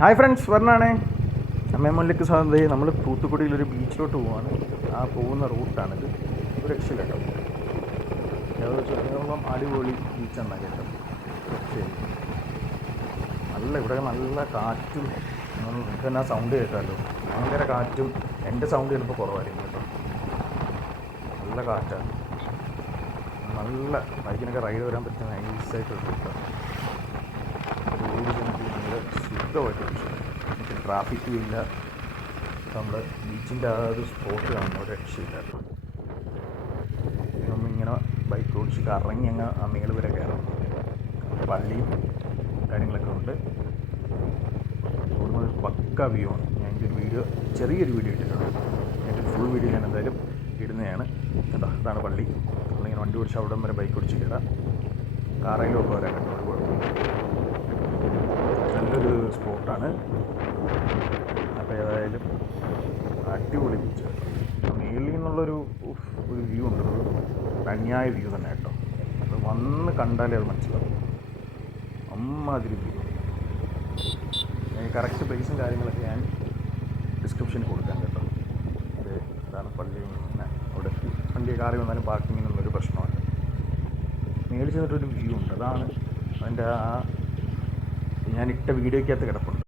Hi friends, വരണാണേ അമ്മയമ്മലേക്ക് സാധനം. നമ്മൾ തൂത്തുക്കുടിയിലൊരു ബീച്ചിലോട്ട് പോവാണ്. ആ പോകുന്ന റൂട്ടാണിത്. ഒരു രക്ഷയില്ല കേട്ടോ. ഏകദേശം അടിപൊളി ബീച്ചെന്നാണ് കേട്ടോ. ശരി, ഇവിടെ നല്ല കാറ്റും. നിങ്ങൾക്ക് തന്നെ ആ സൗണ്ട് കേൾക്കാമല്ലോ. ഭയങ്കര കാറ്റും. എൻ്റെ സൗണ്ട് ചിലപ്പോൾ കുറവായിരിക്കും കേട്ടോ. നല്ല കാറ്റാണ്. നല്ല ബൈക്കിനൊക്കെ റൈഡ് വരാൻ പറ്റുന്ന നൈസായിട്ട് കേട്ടോ. റോഡ് നിങ്ങൾ സുഖമായിട്ട് എനിക്ക് ട്രാഫിക്കും ഇല്ല. നമ്മൾ ബീച്ചിൻ്റെ ആ ഒരു സ്പോട്ട് കാണുന്ന ഒരു രക്ഷയില്ല കേട്ടോ. നമ്മളിങ്ങനെ ബൈക്ക് ഓടിച്ച് കറങ്ങി അങ്ങ് ആ മേള് വരെ കയറാം. പള്ളിയും കാര്യങ്ങളൊക്കെ ഉണ്ട്. ഒരു പക്ക വ്യൂ ആണ്. ഞാൻ എൻ്റെ ഒരു വീഡിയോ, ചെറിയൊരു വീഡിയോ ഇട്ടിട്ടുണ്ട്. എൻ്റെ ഫുൾ വീഡിയോ ഞാൻ എന്തായാലും ഇടുന്നതാണ് കേട്ടോ. ഇതാണ് പള്ളി. നമ്മളിങ്ങനെ വണ്ടി ഓടിച്ച് അവിടം വരെ ബൈക്ക് ഓടിച്ച് കയറാം. കാറയിലൊക്കെ വരാൻ കേട്ടോ, ഒരു കുഴപ്പമില്ല. നല്ലൊരു സ്പോട്ടാണ്. അപ്പോൾ ഏതായാലും അടിപൊളി ബീച്ച്. മേളിൽ നിന്നുള്ളൊരു വ്യൂ ഉണ്ട്. ഒരു അന്യായ വ്യൂ തന്നെ കേട്ടോ. അത് വന്ന് കണ്ടാലേ അത് മനസ്സിലാവും. അമ്മാതിരി വ്യൂ. കറക്റ്റ് പ്ലേസും കാര്യങ്ങളൊക്കെ ഞാൻ ഡിസ്ക്രിപ്ഷനിൽ കൊടുക്കാം കേട്ടോ. ഇതാണ് പള്ളി. പിന്നെ അവിടെ വണ്ടി കാറി വന്നാലും പാർക്കിങ്ങിനൊന്നും ഒരു പ്രശ്നമല്ല. മേളിൽ ചെന്നിട്ടൊരു വ്യൂ ഉണ്ട്. അതാണ് അതിൻ്റെ ആ ഞാനിട്ട വീഡിയോയ്ക്കകത്ത് കിടക്കുന്നത്.